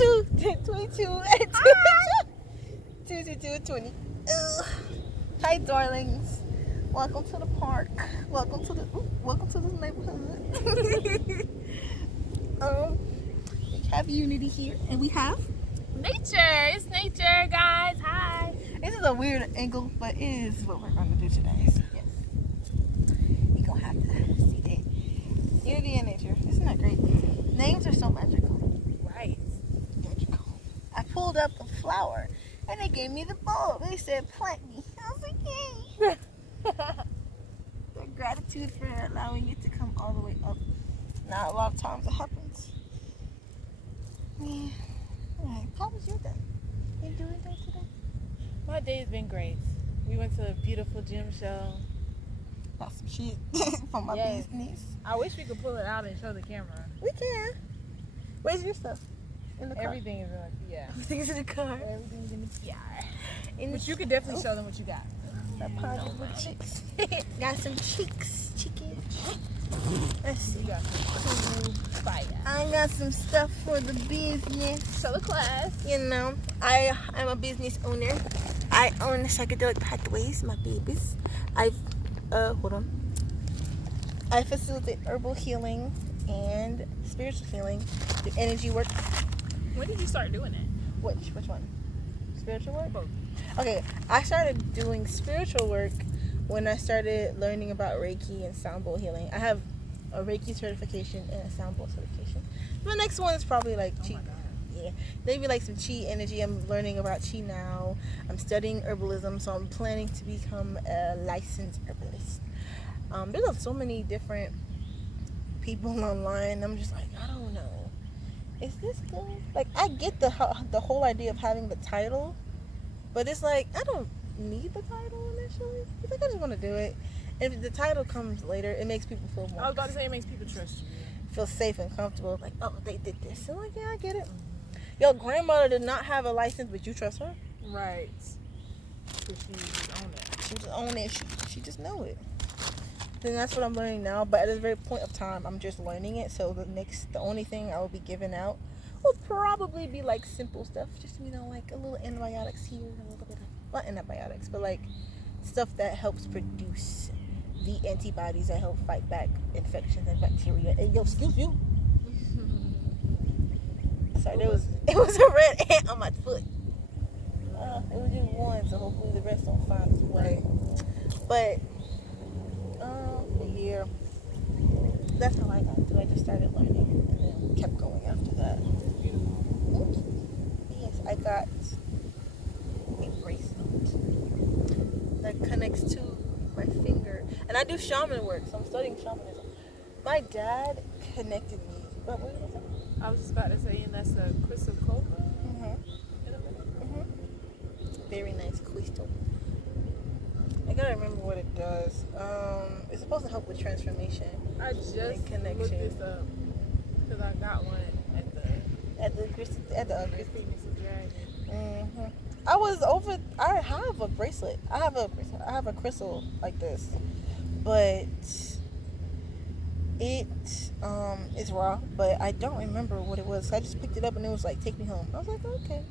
20. Hi, darlings. Welcome to the park. Welcome to this neighborhood. We have Unity here, and we have Nature. It's Nature, guys. Hi. This is a weird angle, but it is what we're going to do today. So yes, you're gonna have to see that. Unity and Nature. Isn't that great? Names are so magical. Right. Magical. I pulled up a flower, and they gave me the bulb. They said, "Plant me." I was like, "Yay!" The gratitude for allowing it to come all the way up. Now, a lot of times it happens. Yeah. Alright, how was your day? You do anything today? My day's been great. We went to a beautiful gym show. Got some shit for my Yes. business. I wish we could pull it out and show the camera. We can. Where's your stuff? In the car. Everything is in the Everything's in the car. Everything's in the PR. In But you could definitely show them what you got. that pocket with chicks. Got some cheeks, chicken. Let's see. You got some cool fire. I got some stuff for the business. Show the class. You know, I am a business owner. I own Psychedelic Pathways, my babies. Hold on. I facilitate herbal healing and spiritual healing through energy work. When did you start doing that? Which one? Spiritual work? Both. Okay, I started doing spiritual work when I started learning about Reiki and sound bowl healing. I have a Reiki certification and a sound bowl certification. The next one is probably like Oh chi. my God. Yeah, maybe like some chi energy. I'm learning about chi now. I'm studying herbalism, so I'm planning to become a licensed herbalist. There's so many different people online. I'm just like, I don't know. Is this good? Like, I get the whole idea of having the title, but it's like, I don't need the title initially. It's like, I just want to do it. And if the title comes later, it makes people feel more. I was about to say it makes people trust you. Feel safe and comfortable. Like, oh, they did this. So like, yeah, I get it. Your grandmother did not have a license, but you trust her. Right. Because she just own that. She just own it. She just know it. Then that's what I'm learning now. But at this very point of time, I'm just learning it. So the only thing I will be giving out will probably be like simple stuff. Just, like a little antibiotics here, a little bit of, not antibiotics, but like stuff that helps produce the antibodies that help fight back infections and bacteria. And yo, excuse you. Sorry, it was a red ant on my foot. It was just one, so hopefully the rest don't find its way. But yeah, that's how I got into it. I just started learning and then kept going after that. Yes, I got a bracelet that connects to my finger, and I do shaman work, so I'm studying shamanism. My dad connected me. What was it? I was just about to say, and that's a crystal cobra. Very nice crystal. I gotta remember what it does. It's supposed to help with transformation. I just and connection. looked this up because I got one at the Phoenix Dragon. I have a bracelet. I have a crystal like this, but it is raw. But I don't remember what it was. So I just picked it up and it was like, take me home. I was like, okay,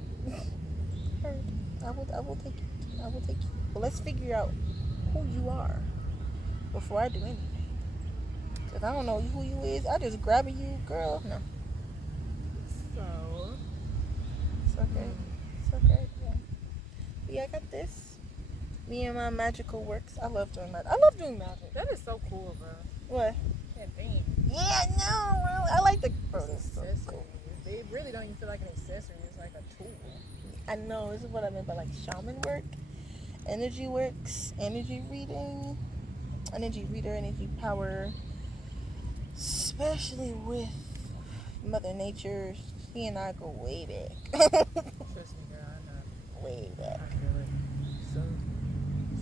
heard. I will take it. I will take you. But let's figure out who you are before I do anything. If I don't know who you is, I just grab you, girl. No. So It's okay. It's okay. Yeah. But yeah, I got this. Me and my magical works. I love doing magic. that is so cool, bro. What? Can't think. Yeah, no, bro. I like the. Bro, this is so Accessories. cool. They really don't even feel like an accessory. It's like a tool. I know. This is what I meant by like shaman work, energy works, energy reading, energy reader, energy power. Especially with Mother Nature. She and I go way back. Trust me, girl. I know. Way back. I feel it.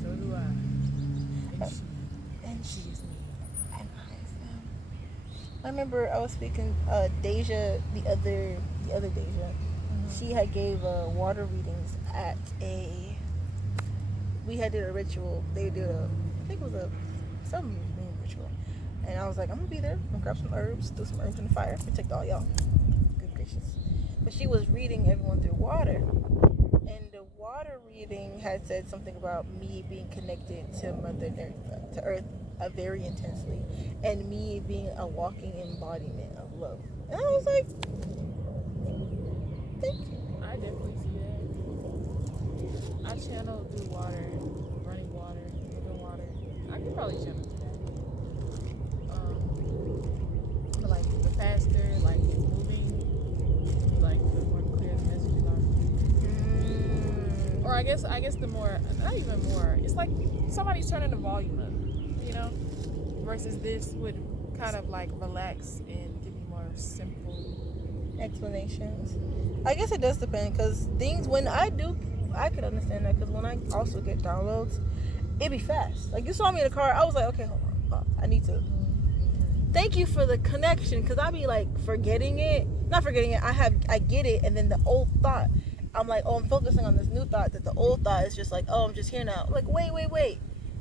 So do I. And she is me. And I remember I was speaking Deja the other Deja. Mm-hmm. She had gave water readings at we had did a ritual. They did I think it was some moon ritual. And I was like, I'm gonna be there. I'm gonna grab some herbs, throw some herbs in the fire, protect all y'all. Good gracious. but she was reading everyone through water. And the water reading had said something about me being connected to Mother Earth, to Earth very intensely, and me being a walking embodiment of love. And I was like, thank you. I definitely see that. I channel through water, running water, moving water. I could probably channel through that. But like the faster, like it's moving, like the more clear the messages are. Or I guess the more, not even more. It's like somebody's turning the volume up, you know, versus this would kind of like relax and give me more simple explanations. I guess it does depend, because things when I do, I could understand that, because when I also get downloads, it be fast. Like you saw me in the car, I was like, okay, hold on, I need to. Thank you for the connection, because I be like forgetting it, not forgetting it. I get it, and then the old thought, I'm like, oh, I'm focusing on this new thought. That the old thought is just like, oh, I'm just here now. I'm like, wait,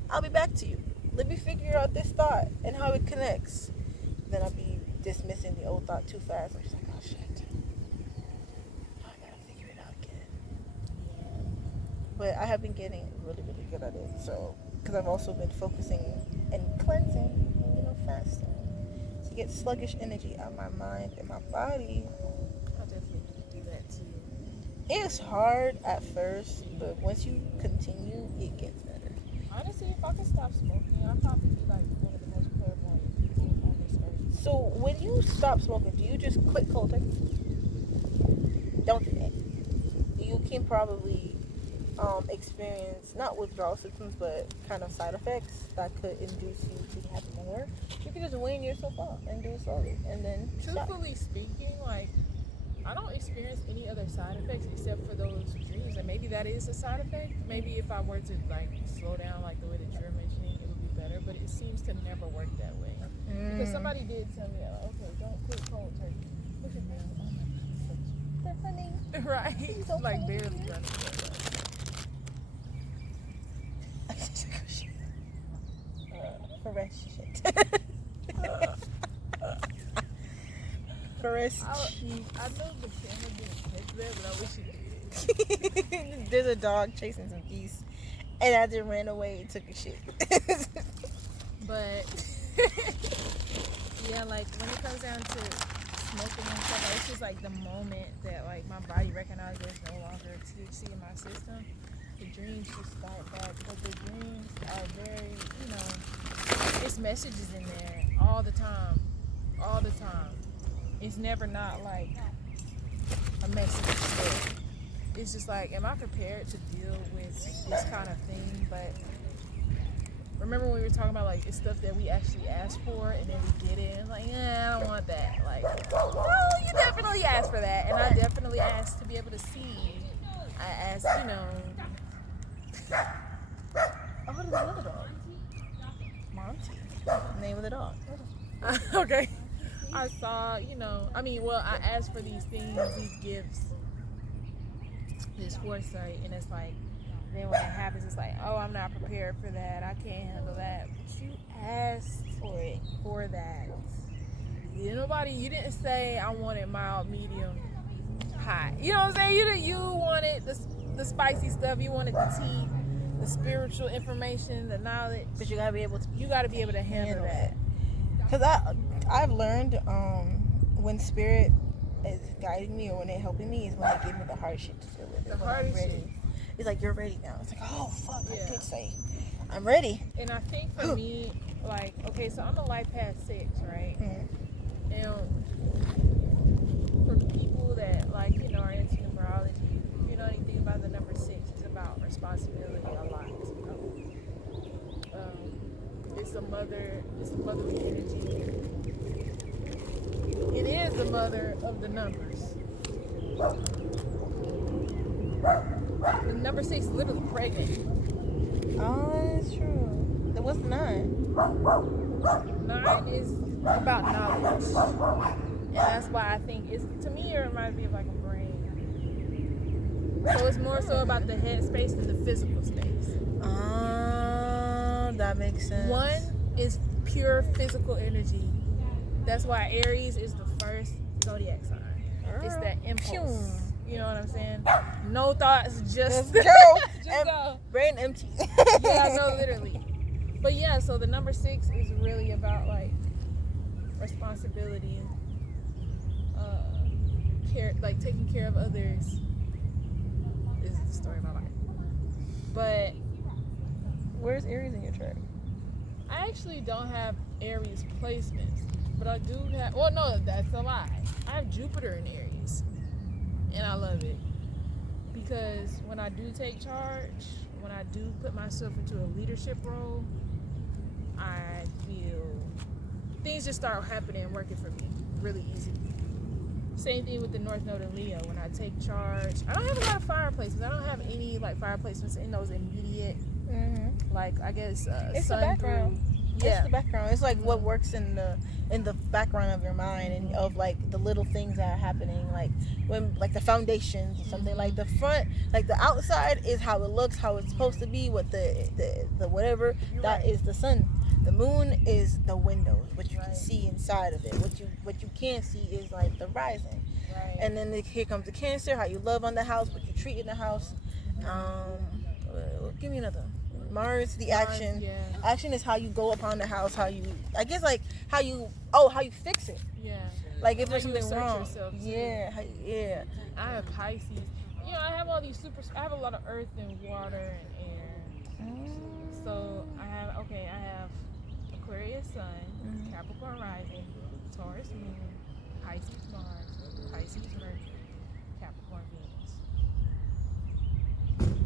I'll be back to you. Let me figure out this thought and how it connects. Then I'll be dismissing the old thought too fast. I'm just like, oh shit, I gotta figure it out again. But I have been getting really, really good at it. So, because I've also been focusing and cleansing, fasting, to get sluggish energy out of my mind and my body. I definitely do that too. It's hard at first, but once you continue, it gets better. Honestly, if I could stop smoking, I'd probably be like one of the most clairvoyant people on this earth. So when you stop smoking, do you just quit cold turkey? Don't do that. You can probably experience not withdrawal symptoms, but kind of side effects that could induce you to have more. You can just wean yourself off and do it slowly, and then truthfully speaking, like, I don't experience any other side effects except for those dreams, and maybe that is a side effect. Maybe if I were to like slow down like the way that you're mentioning, it would be better, but it seems to never work that way. Because somebody did tell me, okay, don't quit cold turkey. Look at me. They're funny. Right. So like funny. barely running that Fresh shit. Fresh cheek. I know the camera didn't catch that, but I wish it did. There's a dog chasing some geese, and as it ran away, it took a shit. But yeah, like when it comes down to smoking and stuff, it's just like the moment that like my body recognizes there's no longer THC in my system, the dreams just start back. But the dreams are very, it's messages in there all the time. It's never not like a message. It's just like, am I prepared to deal with this kind of thing? But remember when we were talking about like it's stuff that we actually asked for and then we get it and like, I don't want that. Like, well, you definitely asked for that, and I definitely asked to be able to see. I asked, Oh, there's another dog. Monty. Name of the dog. Okay. I saw, I asked for these things, these gifts, this foresight, and it's like, then when it happens, it's like, oh, I'm not prepared for that. I can't handle that. But you asked for that. You didn't say I wanted mild, medium, hot. You know what I'm saying? You wanted the spicy stuff. You wanted the tea, the spiritual information, the knowledge. But you gotta be able to. You gotta be able to handle that. Because I've learned when spirit is guiding me or when they're helping me is when they give me the hard shit to deal with. The hardest shit. It's like, you're ready now. It's like, oh fuck, yeah. I did say I'm ready. And I think for me, like, okay, so I'm a life path 6, right? Mm-hmm. And for people that are into numerology, if you know anything about the number 6, it's about responsibility a lot. It's a motherly energy. It is the mother of the numbers. The number 6 is literally pregnant. Oh, that's true. What's 9? 9 is about knowledge. And that's why I think to me it reminds me of like a brain. So it's more so about the head space than the physical space. That makes sense. 1 is pure physical energy. That's why Aries is the first zodiac sign. It's that impulse. Pew. You know what I'm saying? No thoughts, just go. just go. Brain empty. Yeah, no, literally. But yeah, so the number 6 is really about like responsibility and care, like taking care of others. This is the story of my life. But Where's Aries in your chart? I actually don't have Aries placements, but I do have. Well, no, that's a lie. I have Jupiter in Aries, and I love it because when I do take charge, when I do put myself into a leadership role, I feel things just start happening and working for me really easy. Same thing with the North Node in Leo. When I take charge, I don't have a lot of fire placements. I don't have any like fire placements in those immediate, like I guess it's sun the background. Yeah, it's the background. It's like what works in the background of your mind and of like the little things that are happening, like when like the foundations or something. Like the front, like the outside is how it looks, how it's supposed to be. What the whatever You're that right. is the sun. The moon is the windows, what you Right. can see inside of it. What you can't see is like the rising. Right. And then here comes the Cancer, how you love on the house, what you treat in the house. Give me another. Mars, the action. Yeah. Action is how you go upon the house, how you, I guess like how you fix it. Yeah. Like if How there's you something assert wrong. yourself, too. Yeah, yeah. I have Pisces. You know, I have all these I have a lot of earth and water and air. So I have Aquarius Sun, Capricorn rising, Taurus moon, Pisces Mars, Pisces Mercury, Capricorn Venus.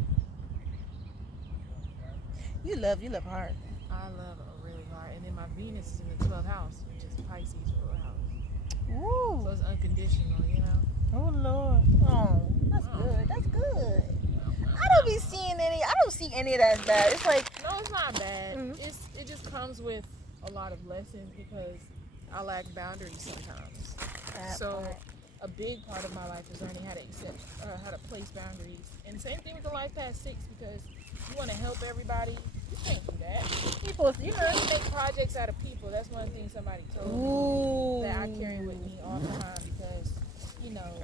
You love hard. I love it really hard. And then my Venus is in the 12th house, which is Pisces ruler house. Woo. So it's unconditional, you know? Oh Lord. Oh, that's good. That's good. I don't see any of that as bad. It's like, no, it's not bad. It just comes with a lot of lessons because I lack boundaries sometimes. So a big part of my life is learning how to accept, how to place boundaries. And same thing with the Life Path 6 because you want to help everybody. You can't do that. You can't make projects out of people. That's one thing somebody told me that I carry with me all the time because, you know,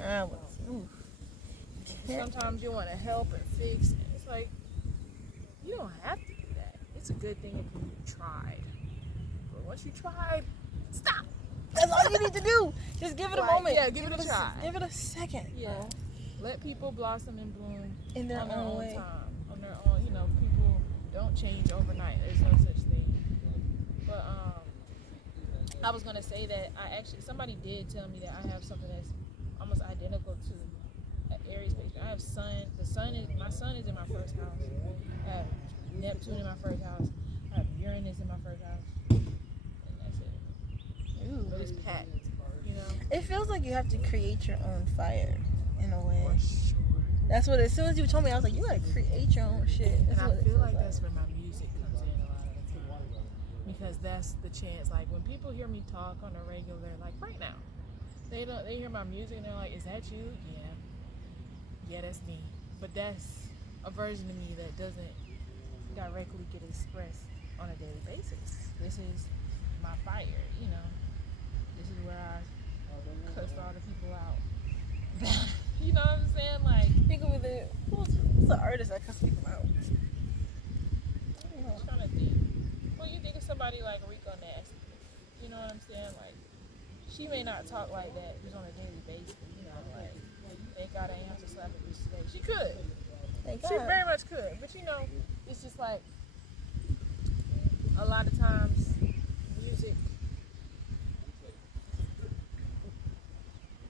sometimes you want to help and fix. And it's like, you don't have to do that. It's a good thing if you tried. But once you tried, stop. That's all you need to do. Just give it a moment. Yeah, give it a try. Give it a second. Yeah. Let people blossom and bloom in their on their own own way. time. On their own, you know, people don't change overnight. There's no such thing. But I was gonna say that somebody did tell me that I have something that's almost identical to an Aries picture. I have my sun is in my first house. I have Neptune in my first house. I have Uranus in my first house. And that's it. Ooh. But it's packed, you know. It feels like you have to create your own fire in a way. For sure. That's what. As soon as you told me, I was like, you gotta create your own shit. And I feel like that's where my music comes in a lot of the time. Because that's the chance. Like when people hear me talk on a regular, like right now, they hear my music and they're like, "Is that you?" Yeah, that's me. But that's a version of me that doesn't directly get expressed on a daily basis. This is my fire, you know. This is where I cuss all the people out. You know what I'm saying? Like, who's the artist that cuss people out? I'm trying to think. Well, you think of somebody like Rico Nasty. You know what I'm saying? Like, she may not talk like that just on a daily basis. You know, like, thank God I am to slap a bitch today. She could. She very much could. But you know, it's just like a lot of times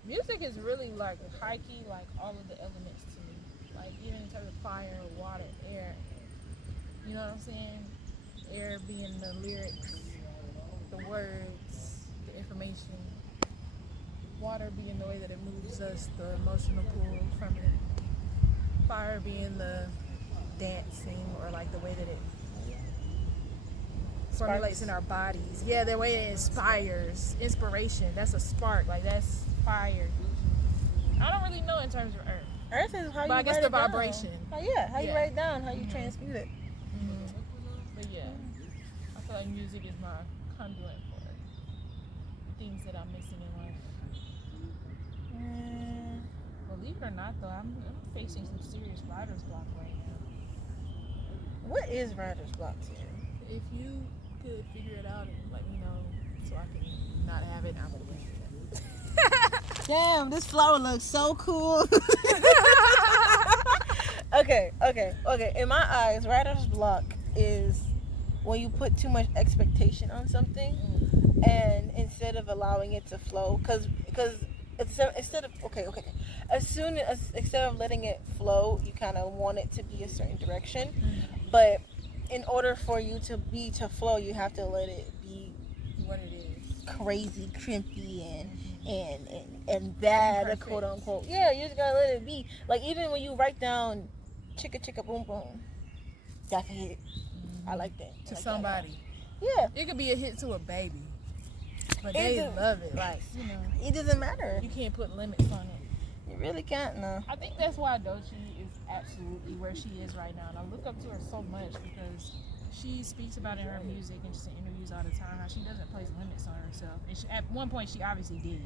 music is really like high key, like all of the elements to me. Like even in terms of fire, water, air. You know what I'm saying? Air being the lyrics, the words, the information. Water being the way that it moves us, the emotional pull from it. Fire being the dancing or like the way that it formulates in our bodies. Yeah, the way it inspires. Inspiration. That's a spark. Like that's fire. I don't really know in terms of earth. Earth is how you But I guess write the it down. vibration. How you write it down, how you transmute it. But yeah, I feel like music is my conduit for things that I'm missing in life. Believe it or not, though, I'm facing some serious writer's block right now. What is writer's block to you? If you could figure it out and let me know so I can not have it, I would appreciate it. Damn, this flower looks so cool. Okay. In my eyes, writer's block is when you put too much expectation on something, and instead of allowing it to flow, because instead of instead of letting it flow, you kind of want it to be a certain direction, but in order for you to flow, you have to let it be What it is. crazy, crimpy, and bad, quote unquote. Yeah, you just gotta let it be. Like, even when you write down chicka chicka boom boom, that's a hit. I like that. To somebody. Yeah. It could be a hit to a baby. But they love it. Like, it doesn't matter. You can't put limits on it. You really can't, no. I think that's why Doechii is absolutely where she is right now. And I look up to her so much because she speaks about it in her music and just in interviews all the time how she doesn't place limits on herself. And at one point, she obviously did.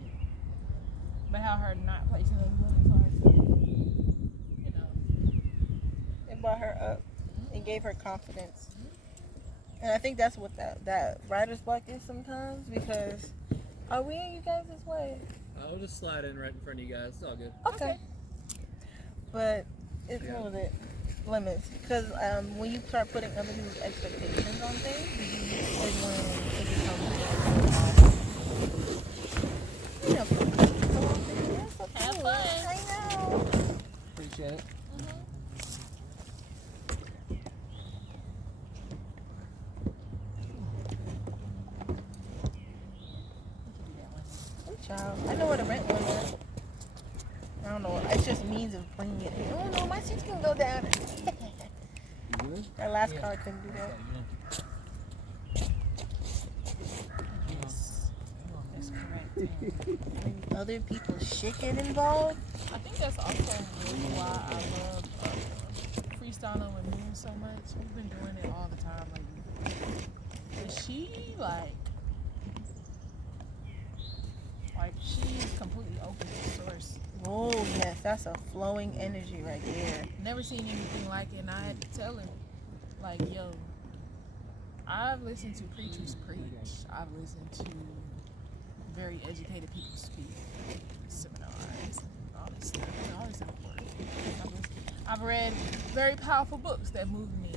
But how her not placing those limits on herself, it brought her up. It gave her confidence. And I think that's what that writer's block is sometimes, because are we in you guys' way? I'll just slide in right in front of you guys. It's all good. Okay. But it's one of the limits, because when you start putting other people's expectations on things, is when it becomes, have fun. I know. Appreciate it. I know where the rent one is. I don't know. It's just means of bringing it in. Oh no, my seats can go down. Our last car couldn't do that. Yes. That's correct. When other people's shit get involved. I think that's also really why I love freestyling with Moon so much. We've been doing it all the time lately. And she, she's completely open to source. Oh yes, that's a flowing energy right there. Never seen anything like it, and I had to tell her, yo, I've listened to preachers preach. I've listened to very educated people speak, seminars, and all this stuff. And all this important. I've read very powerful books that moved me.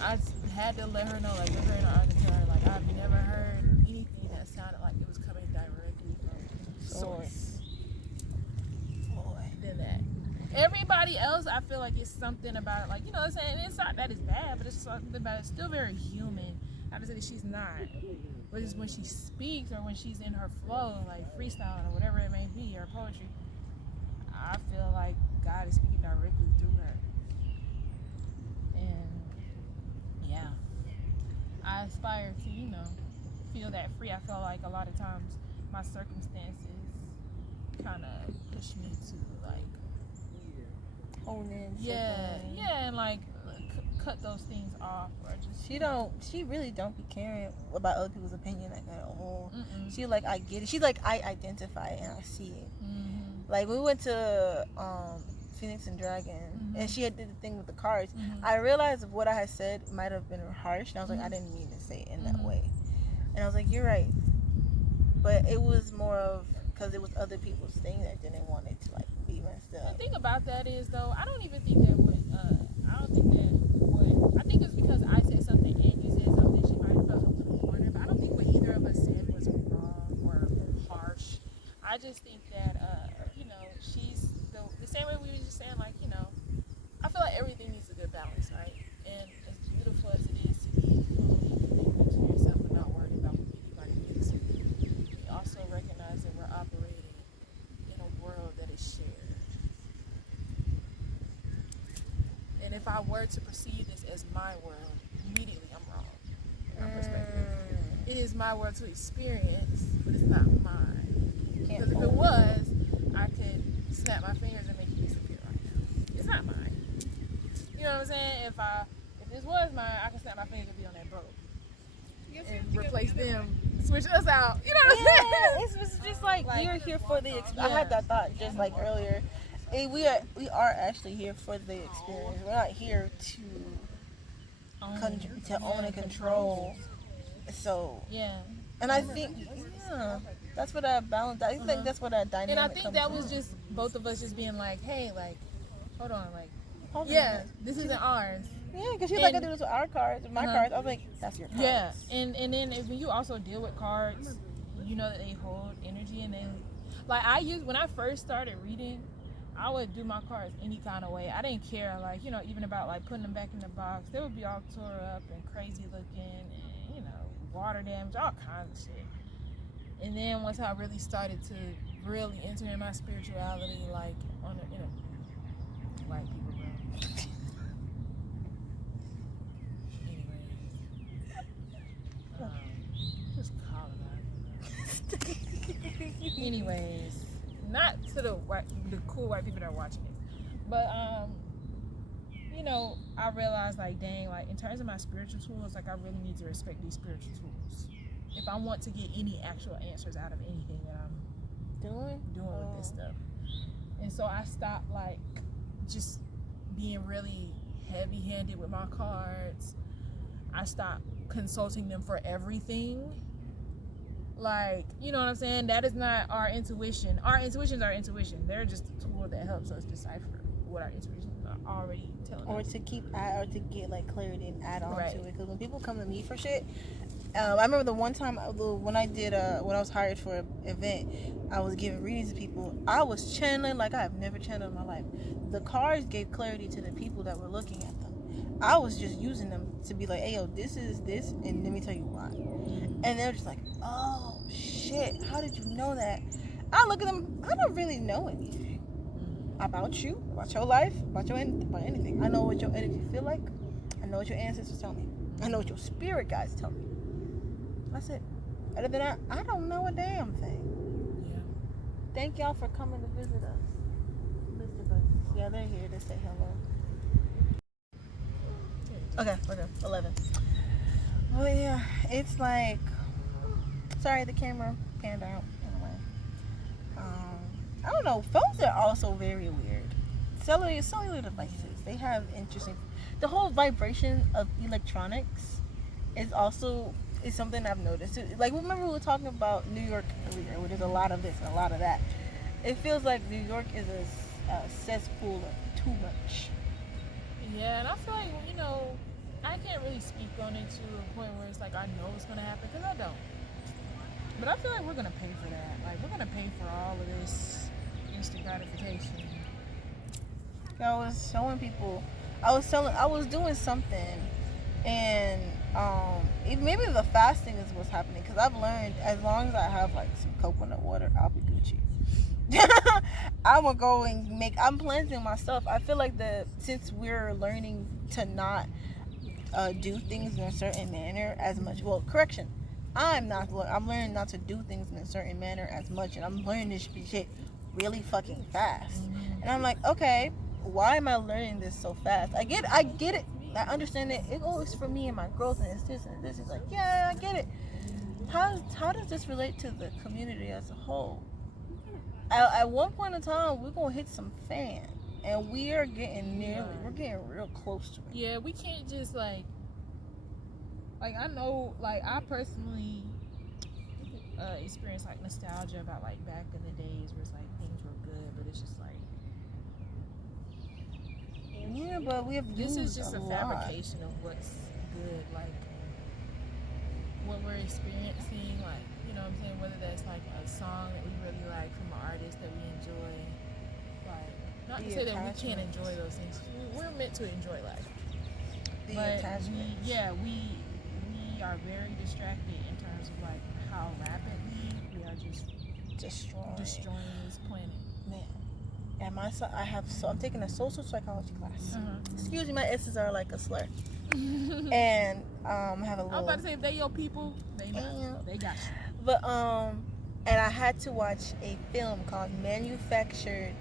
I had to let her know, with her in our auditory, I've never heard anything that sounded like it was coming directly from source. Than that. Everybody else, I feel like it's something about it, what I'm saying, it's not that it's bad, but it's something about it. It's still very human. Not to say that she's not, but it's when she speaks or when she's in her flow, freestyling or whatever it may be, or poetry, I feel like God is speaking directly through her. And yeah, I aspire to, feel that free. I feel like a lot of times my circumstances kind of push me to hone in. and cut those things off, or just she really don't be caring about other people's opinion at all. She I get it. She's I identify it and I see it. We went to Phoenix and Dragon, and she had did the thing with the cards. I realized what I had said might have been harsh, and I was I didn't mean to say it in that way. And I was you're right, but it was more of because it was other people's thing that didn't want it to be messed up. The thing about that is, though, I don't even think that I think it's because I said something and you said something, she might have felt a little cornered, but I don't think what either of us said was wrong or harsh. I just think that she's the same way we were just saying, I feel like everything needs a good balance, right? And as beautiful as it is to be fully to yourself and not worried about what anybody thinks of you, we also recognize that we're operating in a world that is shared. And if I were to perceive this as my world, immediately I'm wrong in my perspective. It is my world to experience, but it's not mine. Because if it was, I could snap my fingers and make it disappear right now. It's not mine. You know what I'm saying? If this was mine, I could snap my fingers and be on that boat. and replace them, switch us out. You know what I'm Yeah, saying? it's just like Like, we're here for the experience. I yeah. had that thought just like earlier. We are actually here for the experience. We're not here to own and control. So, Yeah. and I think that's what that balance. I think that's what that dynamic. And I think comes that from. was just both of us just being like, hey, like, hold on, like, Hold on a yeah, minute. this isn't ours. Yeah, because she's like, I And- do this with our cards, with my cards. I was like, that's your cards. Yeah, and then when you also deal with cards, you know that they hold energy, and they like when I first started reading, I would do my cards any kind of way. I didn't care, like, you know, even about like putting them back in the box. They would be all tore up and crazy looking, and you know, water damage, all kinds of shit. And then once I really started to really enter in my spirituality, like on a, you know, white people, bro. Just colonize. Anyways, not to the cool white people that are watching this, but you know, I realized like, dang, like in terms of my spiritual tools, like I really need to respect these spiritual tools if I want to get any actual answers out of anything that I'm doing with this stuff. And so I stopped like just being really heavy-handed with my cards. I stopped consulting them for everything. Like, you know what I'm saying? That is not our intuition. Our intuition's our intuition. They're just a tool that helps us decipher what our intuitions are already telling Or us. to get like clarity and add on Right. to it. Because when people come to me for shit, I remember the one time when I did when I was hired for an event, I was giving readings to people. I was channeling like I have never channeled in my life. The cards gave clarity to the people that were looking at them. I was just using them to be like, hey, yo, this is this, and let me tell you why. And they're just like, oh shit, how did you know that? I look at them, I don't really know anything about you, about your life, about anything. I know what your energy feel like. I know what your ancestors tell me. I know what your spirit guides tell me. That's it. Other than that, I don't know a damn thing. Yeah. Thank y'all for coming to visit us. Yeah, they're here to say hello. Okay, 11. Well, yeah, it's like, sorry, the camera panned out. Anyway, I don't know. Phones are also very weird. Cellular devices, they have interesting. The whole vibration of electronics is something I've noticed. Like, remember we were talking about New York earlier, where there's a lot of this and a lot of that. It feels like New York is a cesspool of too much. Yeah, and I feel like, you know, I can't really speak on it to a point where it's like I know it's going to happen, because I don't. But I feel like we're going to pay for that. Like, we're going to pay for all of this instant gratification. I was showing people, I was doing something, and maybe the fasting is what's happening, because I've learned as long as I have like some coconut water, I'll be Gucci. I will go and I'm cleansing myself. I feel like since we're learning to not do things in a certain manner as much. Well, correction. I'm learning not to do things in a certain manner as much, and I'm learning this shit really fucking fast. And I'm like, okay, why am I learning this so fast? I get it. I understand it. It's for me and my growth, and it's this and this. It's like, yeah, I get it. How does this relate to the community as a whole? At one point in time, we're gonna hit some fan, and we're getting real close to it. Yeah, we can't just like I know, like I personally experienced like nostalgia about like back in the days where it's like things were good, but it's just like, yeah, but we have this is just a lot. fabrication of what's good, like what we're experiencing, like, you know what I'm saying, whether that's like a song that we really like from an artist that we enjoy, like, not to say that we can't enjoy those things. We're meant to enjoy life. But we are very distracted in terms of like how rapidly we are just destroying this planet. Man, and I'm taking a social psychology class. Excuse me, my S's are like a slur. And I have a little. I was about to say, if they your people, they know. They got you. But and I had to watch a film called Manufactured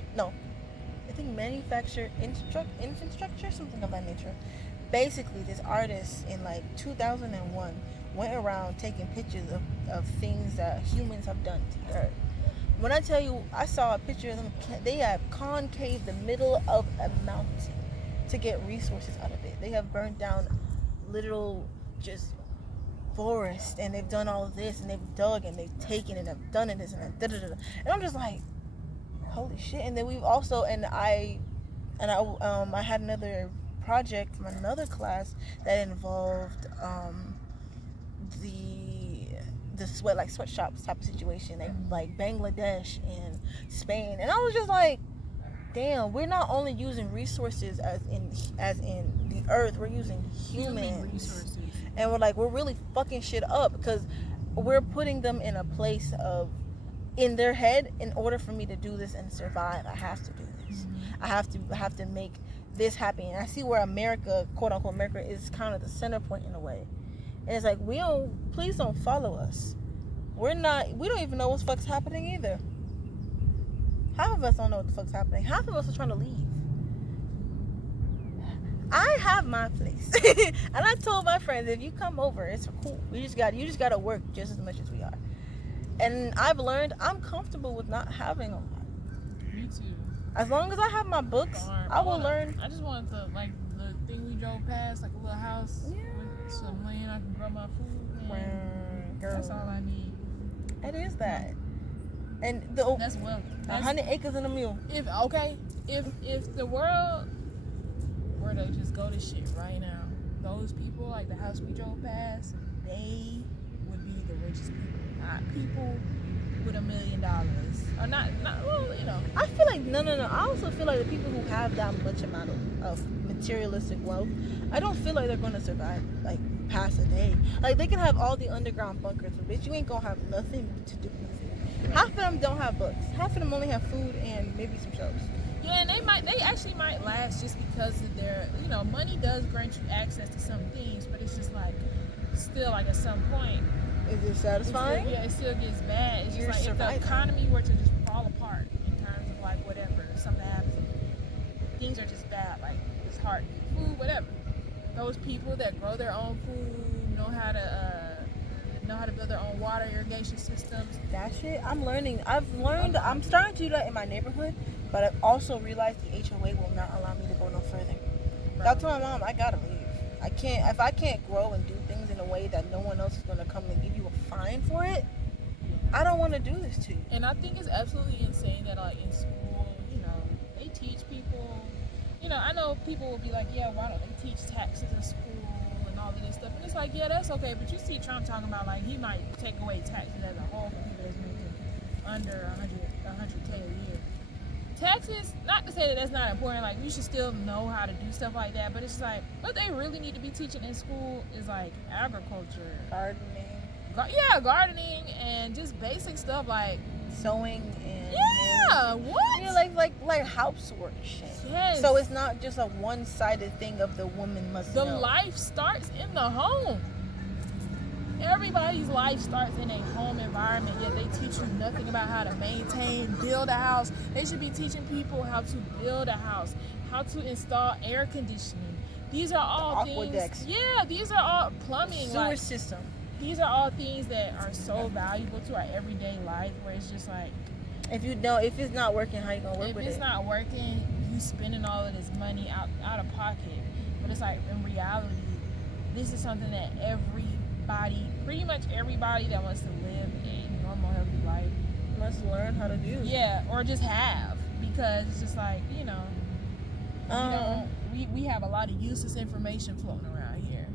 Infrastructure, something of that nature. basically this artist in like 2001 went around taking pictures of things that humans have done to the earth. When I tell you, I saw a picture of them, they have concaved the middle of a mountain to get resources out of it. They have burnt down literal just forest, and they've done all of this, and they've dug, and they've taken, and have done this, and and I'm just like, holy shit. And then we've also, I had another project from another class that involved the sweatshops type of situation, like Bangladesh and Spain, and I was just like, damn, we're not only using resources as in the earth, we're using humans resources, and we're really fucking shit up because we're putting them in a place of, in their head, in order for me to do this and survive, I have to do this. I have to make this happen. And I see where America, quote unquote America, is kind of the center point in a way. And it's like, please don't follow us. We don't even know what the fuck's happening either. Half of us don't know what the fuck's happening. Half of us are trying to leave. I have my place. And I told my friends, if you come over, it's cool. You just gotta work just as much as we are. And I've learned I'm comfortable with not having a lot. Me too. As long as I have my books, I will learn. I just wanted the thing we drove past, like a little house with some land I can grow my food. Girl, that's all I need. It is that. And that's wealth. 100 acres and a mule. If the world were to just go to shit right now, those people, like the house we drove past, they would be the richest people. Not people with $1 million, or not. Well, you know. I feel like no. I also feel like the people who have that much amount of materialistic wealth, I don't feel like they're going to survive like past a day. Like they can have all the underground bunkers, but bitch, you ain't gonna have nothing to do with it. Right. Half of them don't have books. Half of them only have food and maybe some shows. Yeah, and they actually might last just because of their, money does grant you access to some things, but it's just like, still like at some point. Is it satisfying? It still gets bad. It's just like surviving. If the economy were to just fall apart in terms of like whatever, something happens, things are just bad. Like it's hard to get food, whatever. Those people that grow their own food know how to build their own water irrigation systems. That shit, I'm learning. I'm starting to do that in my neighborhood, but I've also realized the HOA will not allow me to go no further. Right. I told my mom, I gotta leave. If I can't grow and do things in a way that no one else is gonna come and give you a fine for it, I don't want to do this to you. And I think it's absolutely insane that like in school, they teach people. I know people will be like, yeah, why don't they teach taxes in school and all of this stuff? And it's like, yeah, that's okay, but you see Trump talking about like he might take away taxes as a whole for people that's making under 100K a year. Taxes, not to say that that's not important, like we should still know how to do stuff like that, but it's like what they really need to be teaching in school is like agriculture, gardening and just basic stuff like sewing and what? Yeah, like housework shit. Yes. So it's not just a one-sided thing of the woman must know. Life starts in the home. Everybody's life starts in a home environment, yet they teach you nothing about how to build a house. They should be teaching people how to build a house, how to install air conditioning. These are all things. Yeah, these are all plumbing. Sewer system. These are all things that are so valuable to our everyday life, where it's just like, if it's not working, how you gonna work with it? If it's not working, you spending all of this money out of pocket. But it's like, in reality, this is something that pretty much everybody that wants to live a normal, healthy life must learn how to do. Yeah, or just have, because it's just like, we have a lot of useless information floating around here.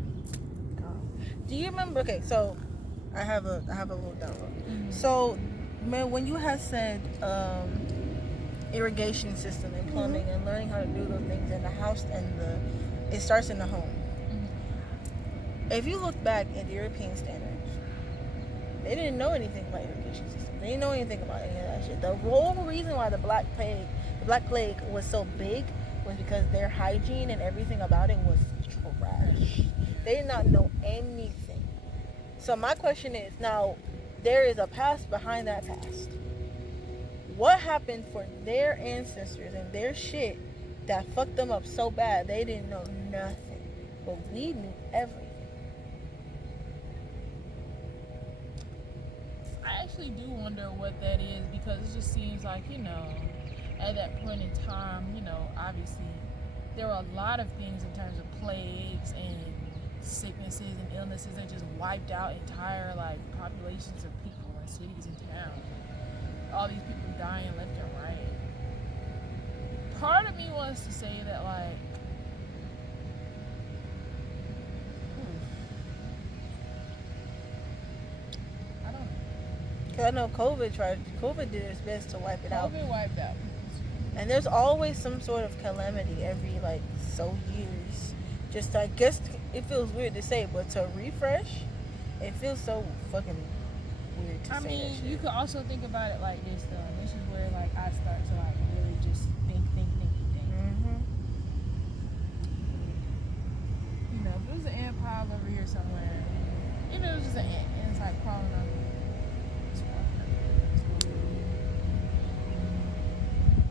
Do you remember? Okay, so I have a little download. Mm-hmm. So, man, when you had said irrigation system and plumbing and learning how to do those things in the house it starts in the home. Mm-hmm. If you look back at the European standards, they didn't know anything about irrigation system. They didn't know anything about any of that shit. The whole reason why the Black Plague was so big was because their hygiene and everything about it was trash. They did not know anything. So my question is, now there is a past behind that past. What happened for their ancestors and their shit that fucked them up so bad they didn't know nothing? but we knew everything. I actually do wonder what that is, because it just seems like, at that point in time, obviously there were a lot of things in terms of plagues and sicknesses and illnesses that just wiped out entire populations of people in cities and towns. All these people dying left and right. Part of me wants to say that I don't know. Because I know COVID did its best to wipe it out. COVID wiped out. And there's always some sort of calamity every so years. Just I guess it feels weird to say, but to refresh, it feels so fucking weird to say that shit. You could also think about it like this though. This is where I start to really just think. Mm-hmm. If it was an ant pile over here somewhere, even if it was just an ant and it's crawling on me.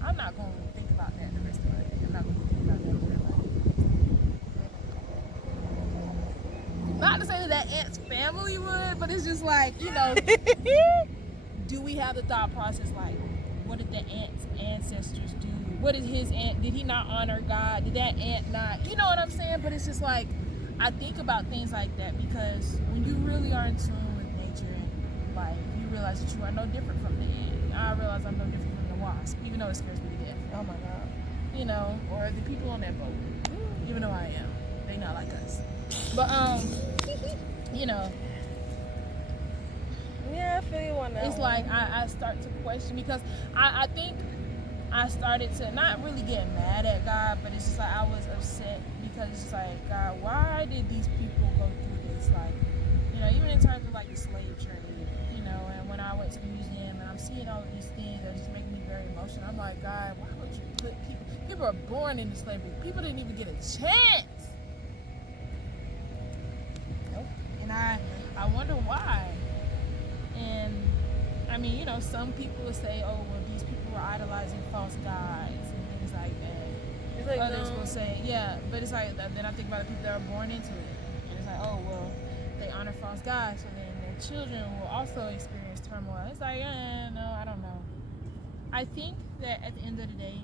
I'm not going to think about that the rest of my day. I'm not going to think about that for life. Not to say that ant's family would, but it's just do we have the thought process what did the ant's ancestors do? What did his aunt, did he not honor God? Did that ant not, you know what I'm saying? But it's just I think about things like that, because when you really are in tune with nature and you realize that you are no different from the ant. I realize I'm no different from the wasp, even though it scares me to death. Oh my God. Or the people on that boat, even though I am. They not like us. But, Yeah, I feel you on that. it's I start to question, because I think I started to not really get mad at God, but it's just I was upset, because it's just God, why did these people go through this? Even in terms of the slave trade, and when I went to the museum and I'm seeing all of these things that just make me very emotional. I'm like, God, why would you put people are born into slavery. People didn't even get a chance. Nope. And I wonder why. And some people will say, oh, well, these people were idolizing false gods and things like that. It's Others will say, yeah, but it's then I think about the people that are born into it. And it's oh, well, they honor false gods, so then their children will also experience turmoil. It's no, I don't know. I think that at the end of the day,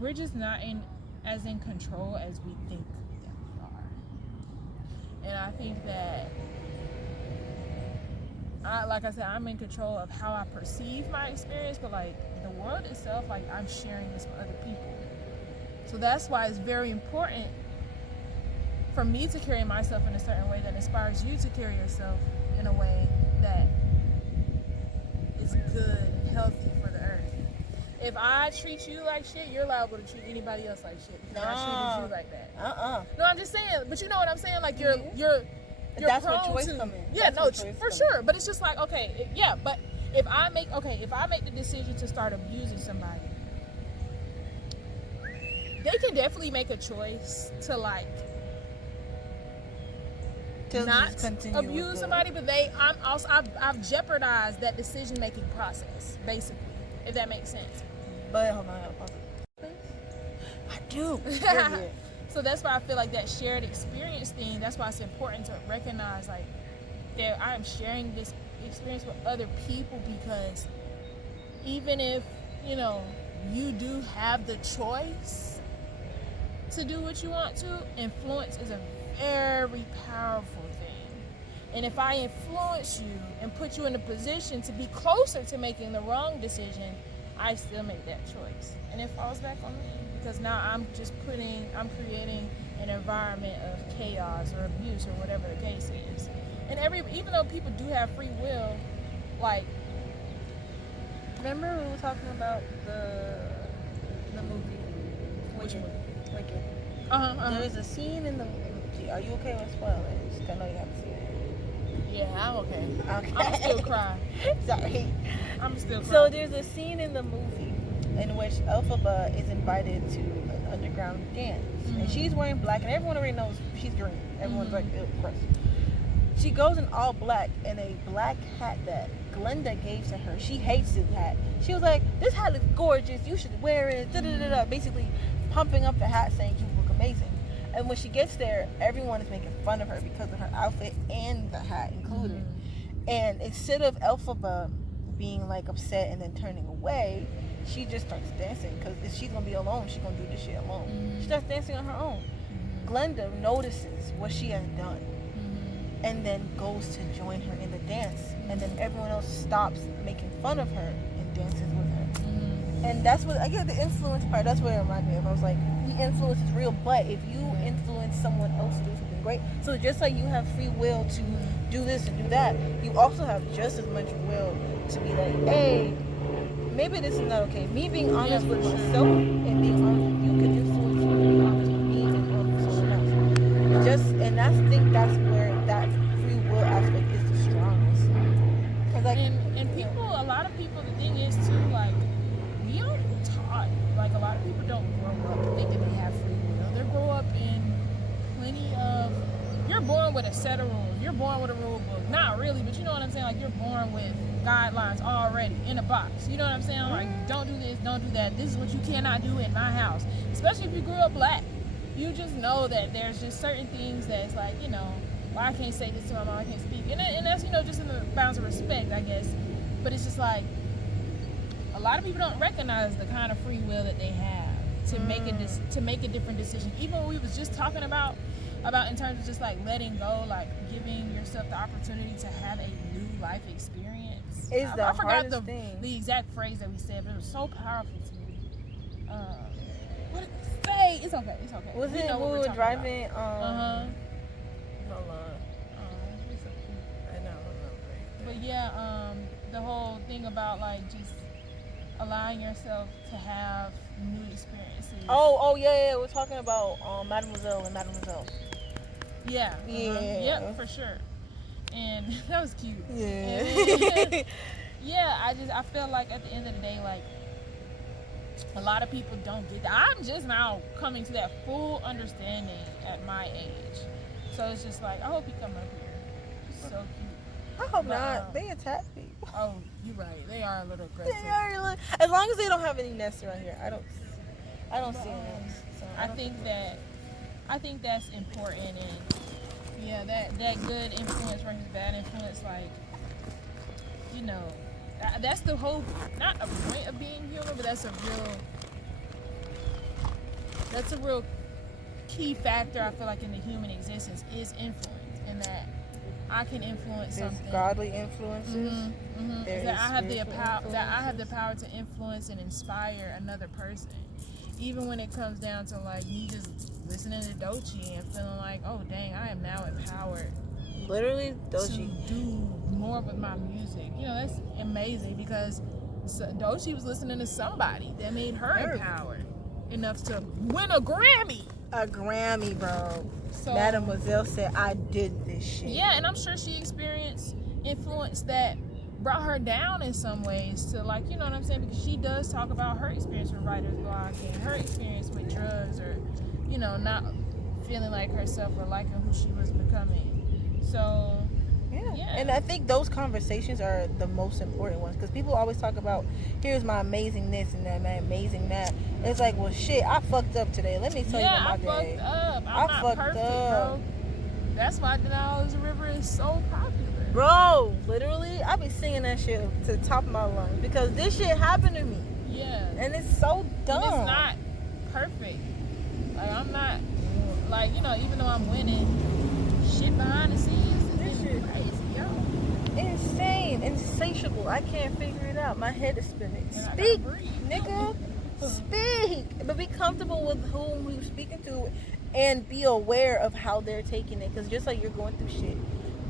we're just not as in control as we think that we are. And I think that, like I said, I'm in control of how I perceive my experience, but the world itself, I'm sharing this with other people. So that's why it's very important for me to carry myself in a certain way that inspires you to carry yourself in a way that is good and healthy for the earth. If I treat you like shit, you're liable to treat anybody else like shit, because I treated you like that. No, I'm just saying, but you know what I'm saying? You're that's prone where choice to, come in. yeah, That's no, where choice for come sure. in. But it's just okay, yeah. But if I make the decision to start abusing somebody, they can definitely make a choice to not abuse somebody. But I've jeopardized that decision making process, basically, if that makes sense. But hold on, I do. So that's why I feel that shared experience thing, that's why it's important to recognize that I am sharing this experience with other people, because even if you do have the choice to do what you want to, influence is a very powerful thing. And if I influence you and put you in a position to be closer to making the wrong decision, I still make that choice, and it falls back on me, because now I'm creating an environment of chaos or abuse or whatever the case is. And even though people do have free will, remember we were talking about the movie? Which movie? Wicked. Uh-huh. There's a scene in the movie. Are you okay with spoilers? I know you haven't seen it. Yeah, I'm okay. Okay. I'm still crying. Sorry. I'm still crying. So there's a scene in the movie in which Elphaba is invited to an underground dance. Mm-hmm. And she's wearing black, and everyone already knows she's green. Everyone's ew, gross. She goes in all black in a black hat that Glenda gave to her. She hates this hat. She was like, this hat looks gorgeous. You should wear it. Da-da-da-da. Basically pumping up the hat, saying you look amazing. And when she gets there, everyone is making fun of her because of her outfit and the hat included. And instead of Elphaba being like upset and then turning away, she just starts dancing because if she's gonna be alone, she's gonna do this shit alone. She starts dancing on her own. Glenda notices what she has done and then goes to join her in the dance, and then everyone else stops making fun of her and dances with her. And that's what I get, the influence part. That's what it reminded me of. I was like, the influence is real, but if you influence someone else to do something great, so just like you have free will to do this and do that, you also have just as much will to be like, hey, maybe this is not okay. Me being honest with myself and being honest with you can influence you to be honest with me and with someone else. And I think that's where that free will aspect is the strongest. Like, and people, a lot of people, the thing is too, like, we aren't taught, like, a lot of people don't grow up thinking they have free will. They grow up in plenty of, you're born with a set of rules. You're born with a rule book. Not really, but you know what I'm saying? Like, you're born with guidelines already in a box. You know what I'm saying? Like, don't do this, don't do that. This is what you cannot do in my house. Especially if you grew up black. You just know that there's just certain things that's like, you know, well, I can't say this to my mom, I can't speak. And that's, you know, just in the bounds of respect, I guess. But it's just like, a lot of people don't recognize the kind of free will that they have to make a different decision. Even what we was just talking about in terms of just like letting go, like giving yourself the opportunity to have a new life experience. I forgot the exact phrase that we said, but it was so powerful to me. What did we say? It's okay. Was it when we were driving? Hold on. I know. But yeah, the whole thing about like just allowing yourself to have new experiences. Oh yeah. We're talking about Mademoiselle and Mademoiselle. Yeah. Yep, for sure. And that was cute. Yeah. Then, yeah, I feel like at the end of the day, like, a lot of people don't get that. I'm just now coming to that full understanding at my age. So it's just like, I hope you come up here. So cute. I hope not. They attack me. Oh, you're right. They are a little aggressive. As long as they don't have any nests around here, I don't see nests. So I think that's important, and yeah, that good influence versus bad influence, like, you know, that's the whole, not a point of being human, but that's a real key factor, I feel like, in the human existence is influence, and that I can influence something. There's godly influences. That I have the power to influence and inspire another person, even when it comes down to like me just listening to Doechii and feeling like, oh dang, I am now empowered. Literally, Doechii. To do more with my music. You know, that's amazing because Doechii was listening to somebody that made her empowered enough to win a Grammy. A Grammy, bro. So Mademoiselle said, I did this shit. Yeah, and I'm sure she experienced influence that brought her down in some ways to, like, you know what I'm saying? Because she does talk about her experience with writer's block and her experience with drugs, or, you know, not feeling like herself or liking who she was becoming. So yeah. And I think those conversations are the most important ones, because people always talk about, here's my amazing this and that, my amazing that. And it's like, well, shit, I fucked up today. Let me tell you about my day. I fucked up. I'm not perfect, bro. That's why Denial is a River is so popular. Bro, literally, I be singing that shit to the top of my lungs because this shit happened to me. Yeah. And it's so dumb. And it's not perfect. Like, I'm not, like, you know, even though I'm winning, shit behind the scenes is crazy, yo. Insane, insatiable. I can't figure it out. My head is spinning. Speak, nigga. Speak. But be comfortable with whom you're speaking to and be aware of how they're taking it. Because just like you're going through shit,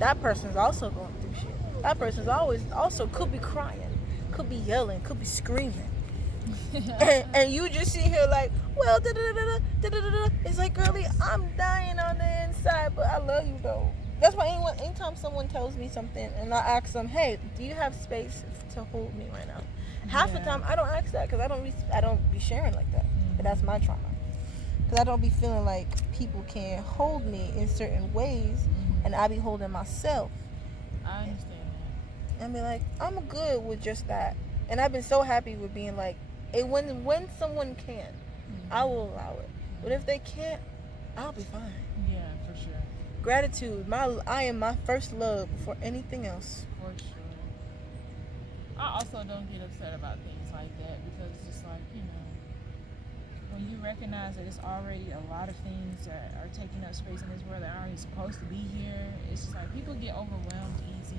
that person's also going through shit. That person's also could be crying, could be yelling, could be screaming. and you just sit here like, well, it's like, girlie, I'm dying on the inside, but I love you though. That's why anytime someone tells me something and I ask them, hey, do you have space to hold me right now? Half the time I don't ask that because I don't be sharing like that. But that's my trauma. Because I don't be feeling like people can hold me in certain ways, and I be holding myself. I understand that. And be like, I'm good with just that. And I've been so happy with being like, when someone can, I will allow it. But if they can't, I'll be fine. Yeah, for sure. Gratitude. I am my first love before anything else. For sure. I also don't get upset about things like that because it's just like, when you recognize that it's already a lot of things that are taking up space in this world that aren't even supposed to be here, it's just like people get overwhelmed easy.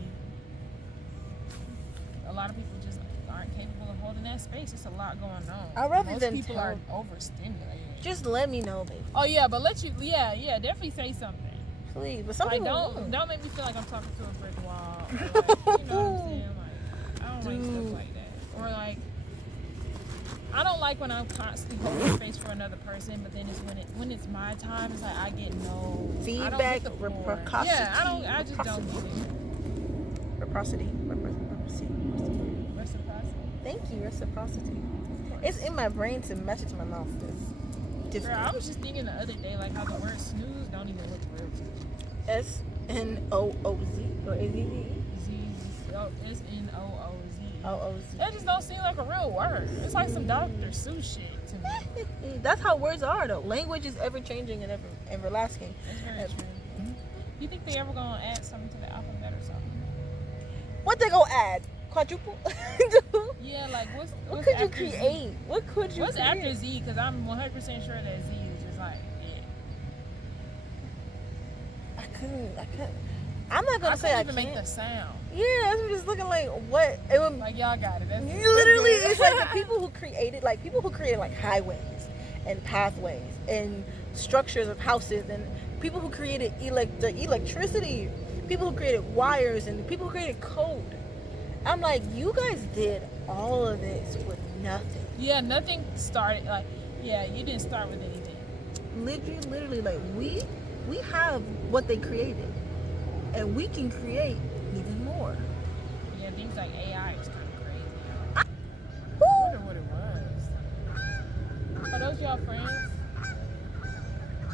A lot of people just aren't capable of holding that space. It's a lot going on. I'd rather Most than people tell- are overstimulated. Just let me know, baby. Oh yeah, but definitely say something. Please. But some Like people don't make me feel like I'm talking to a brick wall. Or like, you know what I'm saying? Like I don't like stuff like that. Or like I don't like when I'm constantly holding space for another person, but then it's when it's my time, it's like I get no feedback, I don't get the pour. reciprocity. Yeah, I just don't get it. Reciprocity. Reciprocity. Thank you, reciprocity. It's in my brain to match it to my mouth. Girl, I was just thinking the other day, like how the word snooze don't even look real to me. SNOOZ or AZZ? SNOOZ. OOZ. That just don't seem like a real word. It's like some Dr. Seuss shit to me. That's how words are, though. Language is ever changing and ever everlasting. That's very true. You think they ever gonna add something to the alphabet or something? What they gonna add? Quadruple? Yeah, like what's What could you after Z? create? What could you What's create? after Z? Because I'm 100% sure that Z is just like it. I couldn't. I'm not gonna say I couldn't even make the sound. Yeah, I'm just looking like what it would. Like y'all got it. That's Literally, that's it's like the people who created like highways and pathways and structures of houses and people who created the electricity, people who created wires and people who created code. I'm like, you guys did all of this with nothing. Yeah, nothing started. Like, yeah, you didn't start with anything. Literally, like we have what they created, and we can create even more. Yeah, things like AI is kind of crazy. I Woo! wonder what it was. Are those y'all friends?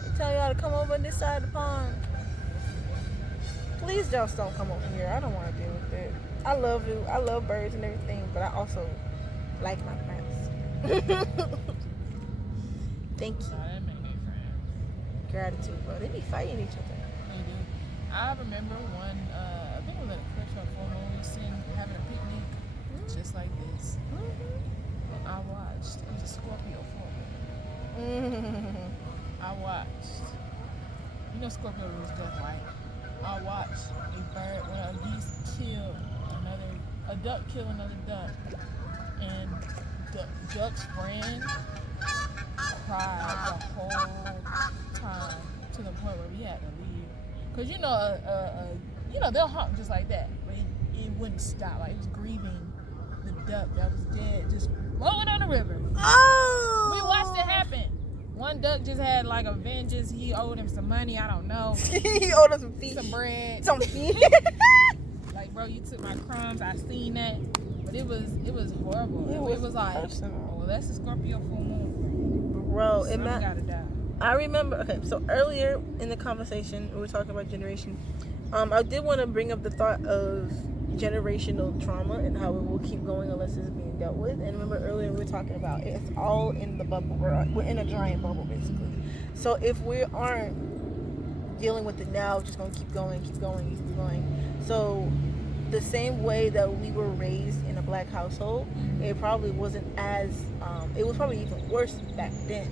They tell y'all to come over this side of the pond. Please just don't come over here. I don't want to deal with it. I love you. I love birds and everything, but I also like my friends. Thank you. No, that make me friends. Gratitude, bro. They be fighting each other. They do. I remember one, I think it was at a cliff or full moon, we was sitting having a picnic, just like this. And I watched, it was a Scorpio full moon. I watched, you know Scorpio was death light. I watched a bird, a geese kill a duck kill another duck. And the duck's friend cried the whole time to the point where we had to leave. Cause they'll honk just like that, but it wouldn't stop. Like it was grieving the duck that was dead, just flowing down the river. Oh! We watched it happen. One duck just had like a vengeance. He owed him some money. I don't know. He owed us some feet. Some bread. Some feet. Like, bro, you took my crumbs. I seen that, but it was horrible. It was like, personal. oh, that's a Scorpio full moon. Bro, Some gotta die. I remember. Okay, so earlier in the conversation, we were talking about generation. I did want to bring up the thought of generational trauma and how it will keep going unless it's being dealt with. And remember earlier we were talking about it's all in the bubble. We're in a giant bubble basically. So if we aren't dealing with it now, it's just gonna keep going. So the same way that we were raised in a black household, it probably wasn't as it was probably even worse back then.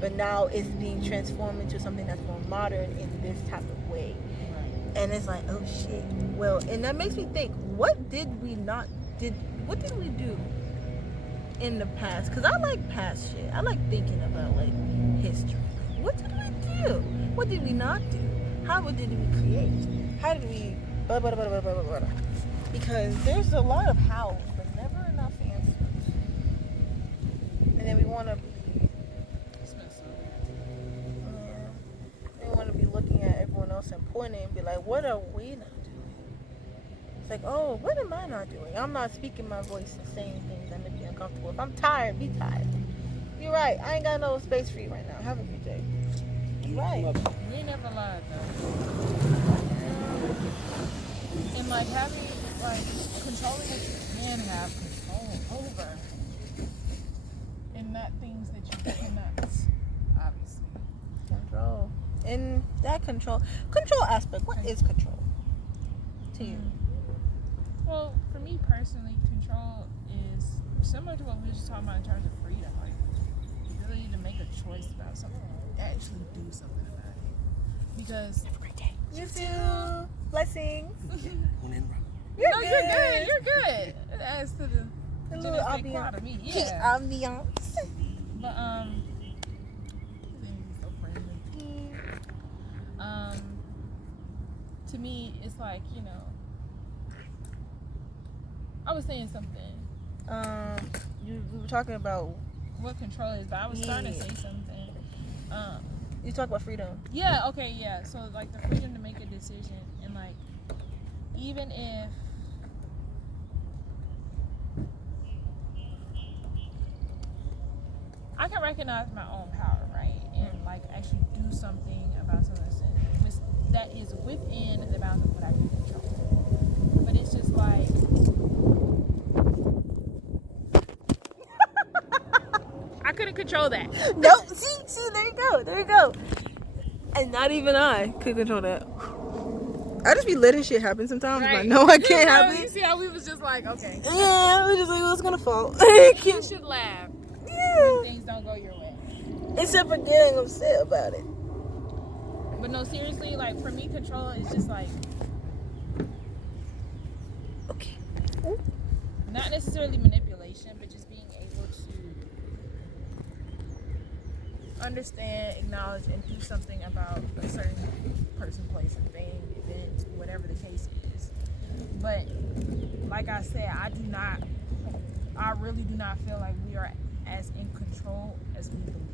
But now it's being transformed into something that's more modern in this type of way. And it's like, oh shit. Well, and that makes me think, what did we do in the past? Because I like past shit. I like thinking about like history. What did we do? What did we not do? How did we create? How did we blah, blah, blah, blah, blah, blah, blah. Because there's a lot of hows, but never enough answers. And then we want to be looking at everyone else and pointing and be like, what are we not doing? It's like, oh, what am I not doing? I'm not speaking my voice and saying things that make me uncomfortable. If I'm tired, be tired. You're right. I ain't got no space for you right now. Have a good day. You're right. You ain't never lied though. And like having controlling what you can have control over, and not things that you cannot, obviously. Control. in that control aspect, what is control to you? Well, for me personally, control is similar to what we were just talking about in terms of freedom. Like, the ability to make a choice about something, actually do something about it. Because Have a great day. You too. Blessings. you're good. You're good. As to the little ambiance. of me, Yeah. Ambiance. But so friendly. To me, it's like, you know, I was saying something. We were talking about What control is, but I was starting to say something. You talk about freedom. Yeah, okay, yeah. So, like, the freedom to make a decision, and, like, even if I can recognize my own power, right? And, like, actually do something about something that is within the bounds of what I can control. But it's just like, I couldn't control that. Nope. See, there you go. And not even I could control that. I just be letting shit happen sometimes. Right. But I know I can't have You it. see how we was just like, okay. Yeah, we're just like, well, it's gonna fall. You should laugh Yeah. when things don't go your way. Except for getting upset about it. But no, seriously, like, for me, control is just like, Okay. not necessarily manipulation, but just being able to understand, acknowledge, and do something about a certain person, place, and thing, event, whatever the case is. But like I said, I really do not feel like we are as in control as we believe.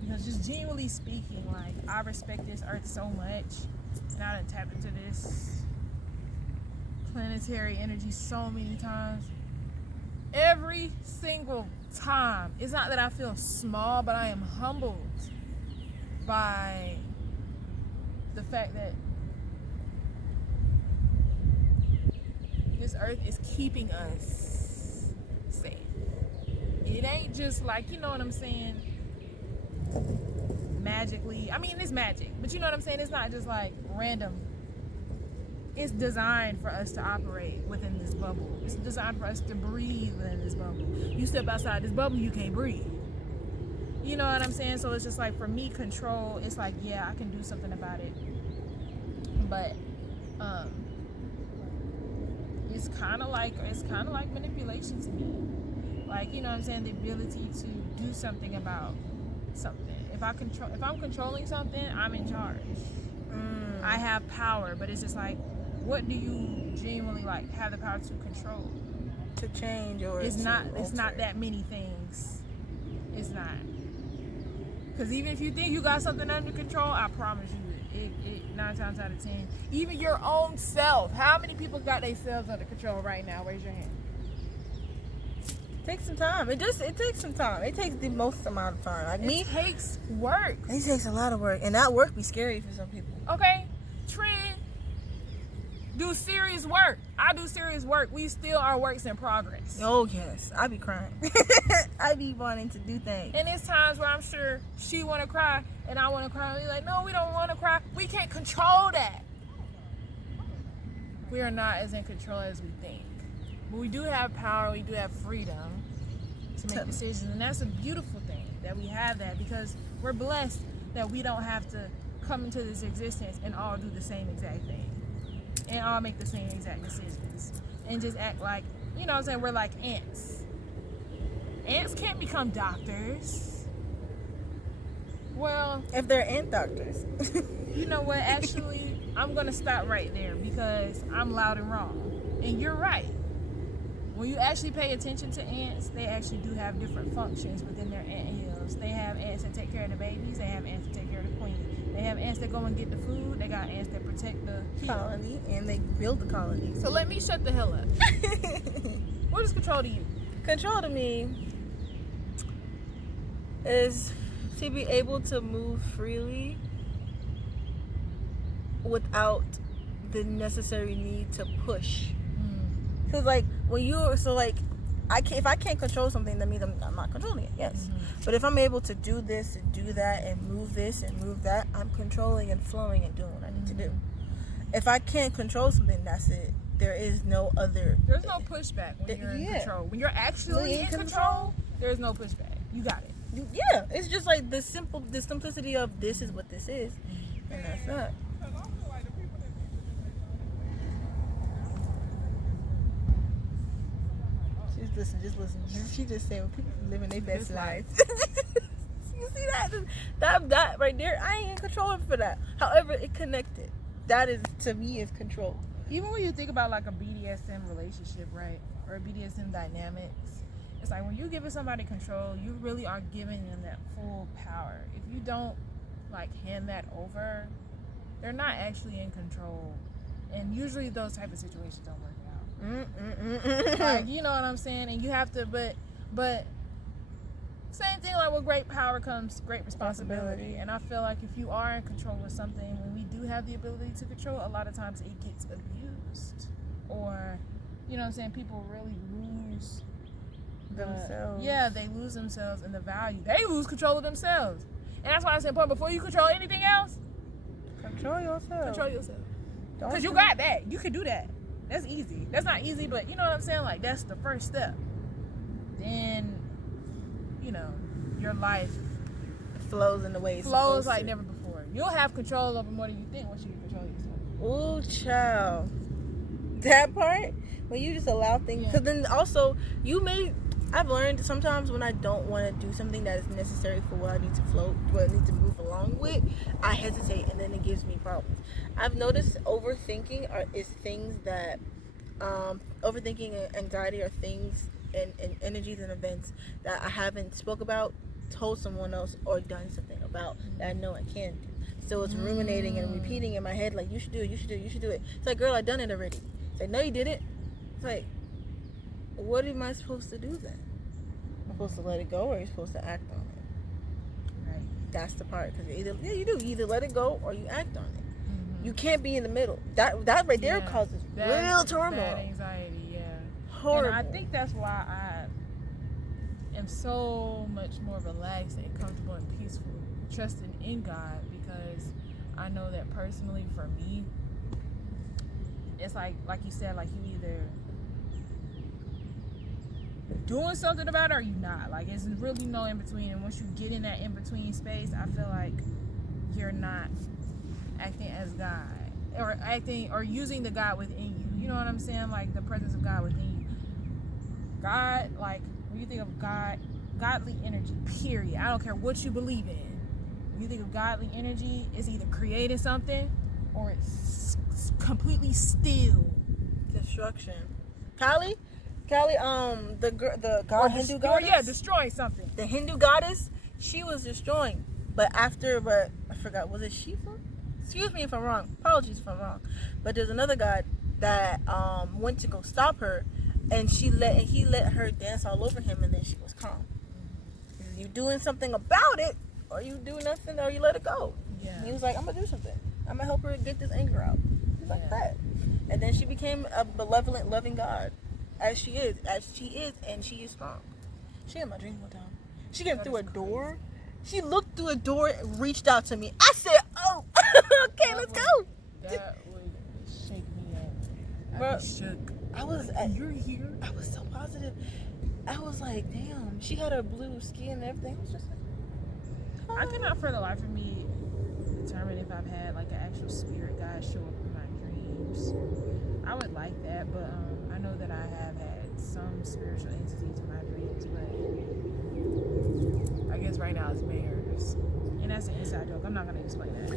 Because just genuinely speaking, like, I respect this earth so much, and I done tapped into this planetary energy so many times. Every single time. It's not that I feel small, but I am humbled by the fact that this earth is keeping us safe. It ain't just like, you know what I'm saying, magically. I mean, it's magic, but you know what I'm saying? It's not just like random. It's designed for us to operate within this bubble. It's designed for us to breathe within this bubble. You step outside this bubble, you can't breathe. You know what I'm saying? So it's just like, for me, control, it's like, yeah, I can do something about it. But it's kind of like manipulation to me. Like, you know what I'm saying? The ability to do something about something. If I'm controlling something, I'm in charge. I have power, but it's just like, what do you genuinely like have the power to control? To change or it's not that many things. It's not. Because even if you think you got something under control, I promise you, it 9 times out of 10, even your own self. How many people got themselves under control right now? Raise your hand. Takes some time. It takes some time. It takes the most amount of time. Like It takes work. It takes a lot of work, and that work be scary for some people. Okay, Trent, do serious work. I do serious work. We still are works in progress. Oh yes, I be crying. I be wanting to do things. And there's times where I'm sure she want to cry and I want to cry. We're like, no, we don't want to cry. We can't control that. We are not as in control as we think. But we do have power. We do have freedom to make decisions. And that's a beautiful thing that we have that, because we're blessed that we don't have to come into this existence and all do the same exact thing. And all make the same exact decisions. And just act like, you know what I'm saying, we're like ants. Ants can't become doctors. Well, if they're ant doctors. You know what? Actually, I'm going to stop right there, because I'm loud and wrong. And you're right. When you actually pay attention to ants, they actually do have different functions within their ant hills. They have ants that take care of the babies. They have ants that take care of the queen. They have ants that go and get the food. They got ants that protect the colony, and they build the colony. So let me shut the hell up. What is control to you? Control to me is to be able to move freely without the necessary need to push. Because like when you're if I can't control something, that means I'm not controlling it. Yes, but if I'm able to do this and do that and move this and move that, I'm controlling and flowing and doing what I need to do. If I can't control something, that's it. There is no other. There's no pushback when you're in control. When you're actually in control, there's no pushback. You got it. Yeah, it's just like the simplicity of this is what this is, and that's that. Just listen. She just saying people living their best lives. You see that right there? I ain't in control for that. However, it connected. That is, to me, is control. Even when you think about like a BDSM relationship, right, or a BDSM dynamics, it's like when you're giving somebody control, you really are giving them that full power. If you don't like hand that over, they're not actually in control, and usually those type of situations don't work out. Like, you know what I'm saying? And you have to, but same thing, like with great power comes great responsibility. And I feel like if you are in control of something, when we do have the ability to control, a lot of times it gets abused, or you know what I'm saying, people really lose themselves. Yeah, they lose themselves in the value. They lose control of themselves. And that's why I said, before you control anything else, control yourself. Control yourself. Because you got that. You can do that. That's easy. That's not easy, but you know what I'm saying? Like, that's the first step. Then, you know, your life flows in the way flows like never before. You'll have control over more than you think once you can control yourself. Ooh, child. That part, when you just allow things, because then also I've learned sometimes when I don't want to do something that is necessary for what I need to what I need to move along with, I hesitate, and then it gives me problems. I've noticed overthinking is things that, overthinking and anxiety are things and energies and events that I haven't spoke about, told someone else, or done something about that I know I can do. So it's ruminating and repeating in my head, like, you should do it, you should do it, you should do it. It's like, girl, I done it already. It's like, no, you didn't. It's like, what am I supposed to do then? Am I supposed to let it go, or are you supposed to act on it? Right. That's the part, because you either let it go or you act on it. You can't be in the middle. That right there causes real turmoil. Bad anxiety, yeah. Horrible. And I think that's why I am so much more relaxed and comfortable and peaceful, trusting in God, because I know that personally for me, it's like you said, like you either doing something about it or you not. Like, it's really no in between. And once you get in that in between space, I feel like you're not acting as God, or acting or using the God within you. You know what I'm saying? Like the presence of God within you. God, like when you think of God, godly energy, period. I don't care what you believe in. When you think of godly energy, it's either creating something or it's completely still. Destruction. Kali, the god Hindu goddess. Yeah, destroying something. The Hindu goddess, she was destroying, but I forgot, was it Shiva? Excuse me if I'm wrong. Apologies if I'm wrong. But there's another god that went to go stop her, and he let her dance all over him, and then she was calm. You doing something about it, or you do nothing, or you let it go. Yeah. And he was like, I'm gonna do something. I'm gonna help her get this anger out. He's like that. And then she became a benevolent, loving God, as she is, and she is strong. She had my dream one time. She came through a door. She looked through a door and reached out to me. I said, oh, okay, let's go. That would shake me up. Bro, I'd be shook. You're here? I was so positive. I was like, damn. She had her blue skin and everything. I was just like, I cannot for the life of me determine if I've had like an actual spirit guide show up in my dreams. I would like that, but I know that I have had some spiritual entities in my dreams, but I guess right now it's bears. And that's an inside joke. I'm not going to explain that.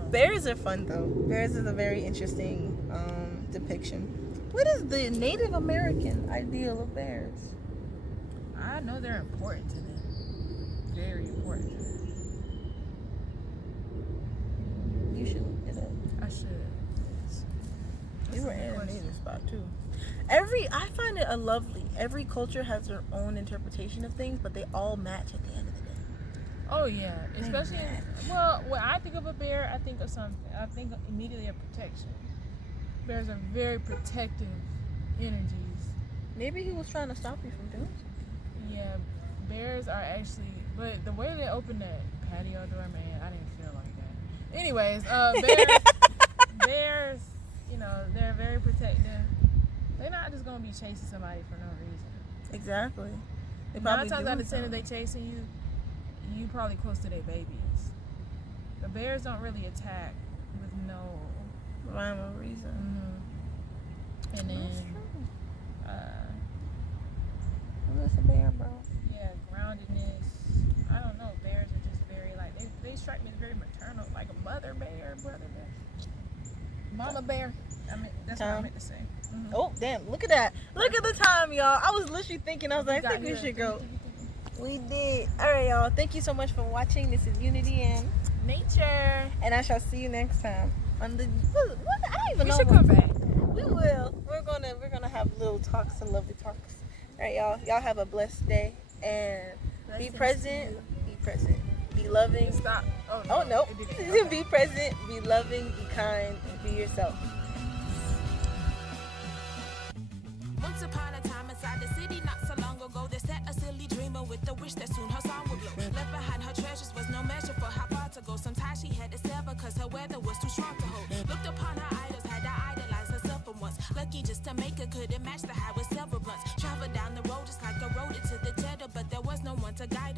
But, bears are fun, though. Bears is a very interesting depiction. What is the Native American ideal of bears? I know they're important to them. Very important to them. You should look it up. I should. You were in a native spot, too. I find it every culture has their own interpretation of things, but they all match at the end of the day. Oh yeah, especially when I think of a bear, I think of something. I think immediately of protection. Bears are very protective energies. Maybe he was trying to stop you from doing something. Yeah, bears are actually, but the way they opened that patio door, man, I didn't feel like that. Anyways, bears, you know, they're very protective. They're not just gonna be chasing somebody for no reason. Exactly. They 9 probably times doing out of 10, if they something. chasing you, you probably close to their babies. The bears don't really attack with no rhyme or reason. Mm-hmm. And That's then, true. What's a bear, bro? yeah, groundedness. I don't know. Bears are just very like they strike me as very maternal, like a mother bear, brother bear, mama bear. I mean, that's what I meant to say. Mm-hmm. Oh, damn. Look at that. Look at the time, y'all. I was literally thinking, I was like, I think we should go. We did. All right, y'all. Thank you so much for watching. This is Unity and Nature. And I shall see you next time. On the what I don't even We know. should come back. We will. We're gonna have little talks and lovely talks. All right, y'all. Y'all have a blessed day and be present. Be present. Be loving. Stop. Oh no. It didn't. Okay. Be present. Be loving. Be kind. And be yourself. Once upon a time inside the city not so long ago, there sat a silly dreamer with a wish that soon her song would blow. Left behind her treasures was no measure for how far to go. Sometimes she had to sever cause her weather was too strong to hold. Looked upon her idols, had to idolize herself for once. Lucky just to make her, couldn't match the high with several blunts. Traveled down the road just like a road into the cheddar, but there was no one to guide her.